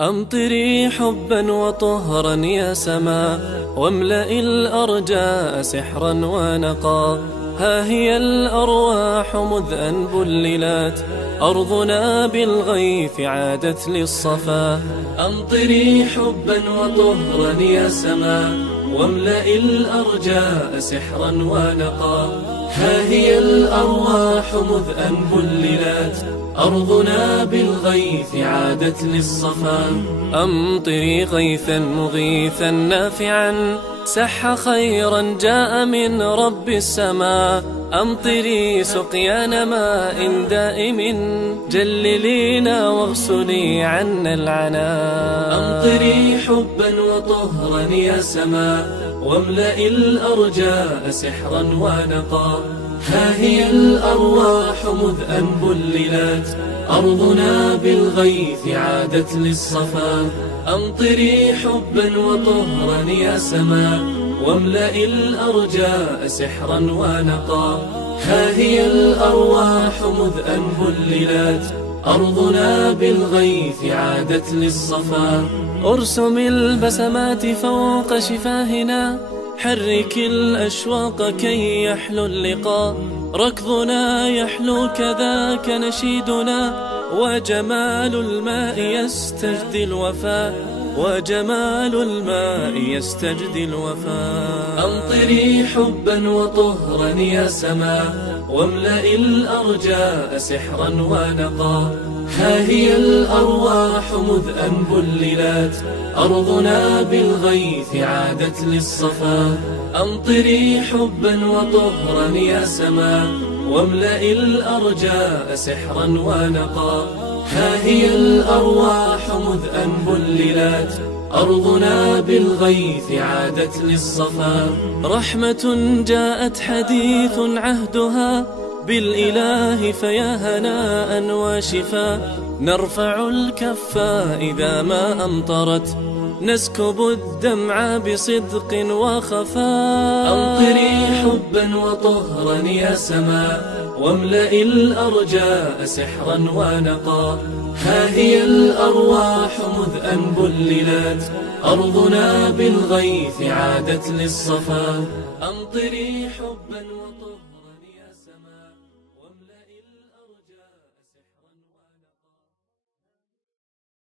أمطري حبا وطهرا يا سماء، واملئي الأرجاء سحرا ونقا. ها هي الأرواح مذ أن بللت، أرضنا بالغيث عادت للصفا. أمطري حبا وطهرا يا سماء، واملئي الأرجاء سحرا ونقا. ها هي الأرواح مذ أن بللت، أرضنا بالغيث عادت للصفا. أمطري غيثا مغيثا نافعا، سح خيرا جاء من رب السماء. أمطري سقيان ماء دائم، جللينا واغسلي عنا العنا. أمطري حبا وطهرا يا سماء، واملئي الأرجاء سحرا ونقا. ها هي الأرواح مذ أن بللت، أرضنا بالغيث عادت للصفا. أمطري حبا وطهرا يا سماء، واملئي الأرجاء سحرا ونقا. ها هي الأرواح مذ أن بللت، أرضنا بالغيث عادت للصفا. ارسم البسمات فوق شفاهنا، حرك الأشواق كي يحلو اللقاء. ركضنا يحلو كذاك نشيدنا، وجمال الماء يستجدي الوفاء، وجمال الماء يستجدي الوفاء. أمطري حبا وطهرا يا سماء، واملئي الأرجاء سحرا ونقا. ها هي الأرواح مذ أن بللت، أرضنا بالغيث عادت للصفا. أمطري حبا وطهرا يا سماء، واملئي الأرجاء سحرا ونقا. ها هي الأرواح مذ أن بللت، أرضنا بالغيث عادت للصفا. رحمة جاءت حديث عهدها بالإله، فيا هناء وشفا. نرفع الكفا إذا ما أمطرت، نسكب الدمع بصدق وخفاء. أمطري حبا وطهرا يا سماء، واملئي الأرجاء سحرا ونقا. ها هي الأرواح مذ أن بللت، أرضنا بالغيث عادت للصفا. أمطري حبا